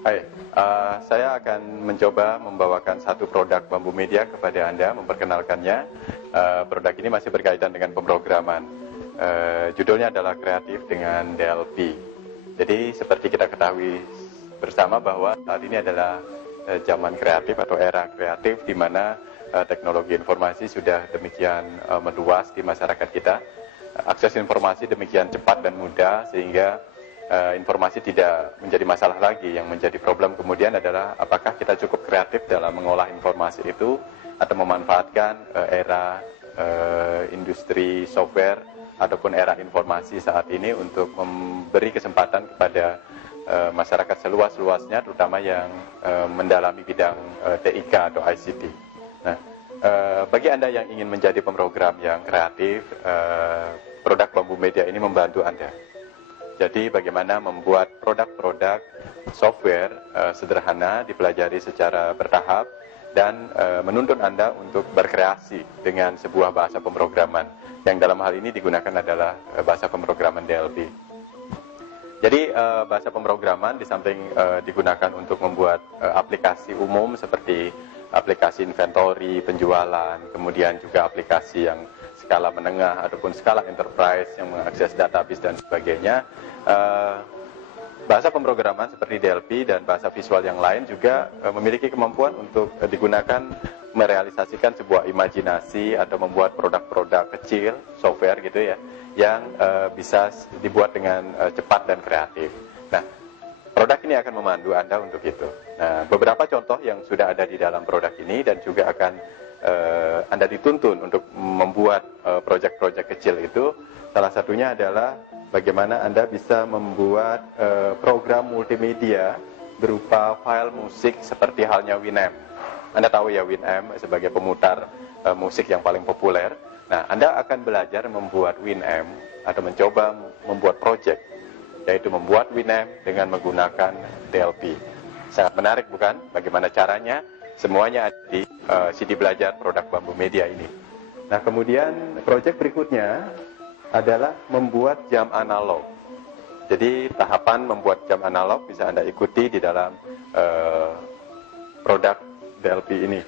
Hai, saya akan mencoba membawakan satu produk Bambu Media kepada Anda, memperkenalkannya. Produk ini masih berkaitan dengan pemrograman. Judulnya adalah Kreatif dengan DLP. Jadi seperti kita ketahui bersama bahwa saat ini adalah zaman kreatif atau era kreatif di mana teknologi informasi sudah demikian meluas di masyarakat kita. Akses informasi demikian cepat dan mudah sehingga informasi tidak menjadi masalah lagi. Yang menjadi problem kemudian adalah apakah kita cukup kreatif dalam mengolah informasi itu atau memanfaatkan era industri software ataupun era informasi saat ini untuk memberi kesempatan kepada masyarakat seluas-luasnya, terutama yang mendalami bidang TIK atau ICT. Nah, bagi Anda yang ingin menjadi pemrogram yang kreatif, produk Bambu Media ini membantu Anda. Jadi bagaimana membuat produk-produk software sederhana, dipelajari secara bertahap, dan menuntun Anda untuk berkreasi dengan sebuah bahasa pemrograman, yang dalam hal ini digunakan adalah bahasa pemrograman DLP. Jadi bahasa pemrograman di samping digunakan untuk membuat aplikasi umum seperti aplikasi inventory, penjualan, kemudian juga aplikasi yang skala menengah ataupun skala enterprise yang mengakses database dan sebagainya. Bahasa pemrograman seperti DLP dan bahasa visual yang lain juga memiliki kemampuan untuk digunakan merealisasikan sebuah imajinasi atau membuat produk-produk kecil, software gitu ya, yang bisa dibuat dengan cepat dan kreatif. Nah, produk ini akan memandu Anda untuk itu. Nah, beberapa contoh yang sudah ada di dalam produk ini dan juga akan Anda dituntun untuk membuat proyek-proyek kecil itu, salah satunya adalah bagaimana Anda bisa membuat program multimedia berupa file musik seperti halnya Winamp. Anda tahu ya Winamp sebagai pemutar musik yang paling populer. Nah, Anda akan belajar membuat Winamp atau mencoba membuat proyek, yaitu membuat Winamp dengan menggunakan DLP. Sangat menarik bukan? Bagaimana caranya? Semuanya ada di CD belajar produk Bambu Media ini. Nah, kemudian proyek berikutnya adalah membuat jam analog. Jadi tahapan membuat jam analog bisa Anda ikuti di dalam produk DLP ini.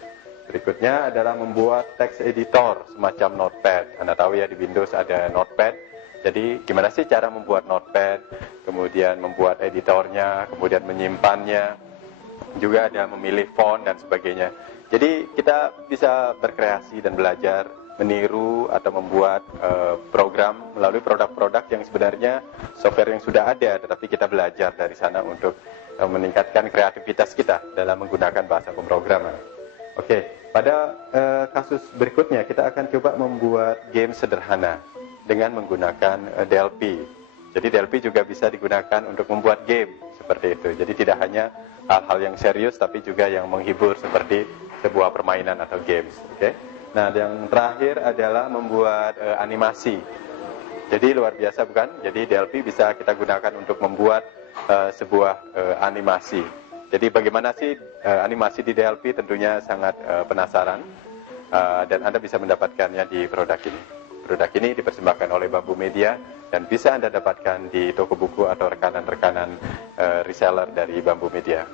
Berikutnya adalah membuat text editor semacam Notepad. Anda tahu ya di Windows ada Notepad. Jadi gimana sih cara membuat Notepad, kemudian membuat editornya, kemudian menyimpannya, juga ada memilih font dan sebagainya. Jadi kita bisa berkreasi dan belajar meniru atau membuat program melalui produk-produk yang sebenarnya software yang sudah ada, tetapi kita belajar dari sana untuk meningkatkan kreativitas kita dalam menggunakan bahasa pemrograman. Oke, pada kasus berikutnya kita akan coba membuat game sederhana dengan menggunakan DLP. Jadi DLP juga bisa digunakan untuk membuat game seperti itu. Jadi tidak hanya hal-hal yang serius, tapi juga yang menghibur seperti sebuah permainan atau games. Oke. Nah, yang terakhir adalah membuat animasi. Jadi luar biasa bukan? Jadi DLP bisa kita gunakan untuk membuat sebuah animasi. Jadi bagaimana sih animasi di DLP? Tentunya sangat penasaran dan Anda bisa mendapatkannya di produk ini. Produk ini dipersembahkan oleh Bambu Media dan bisa Anda dapatkan di toko buku atau rekanan-rekanan reseller dari Bambu Media.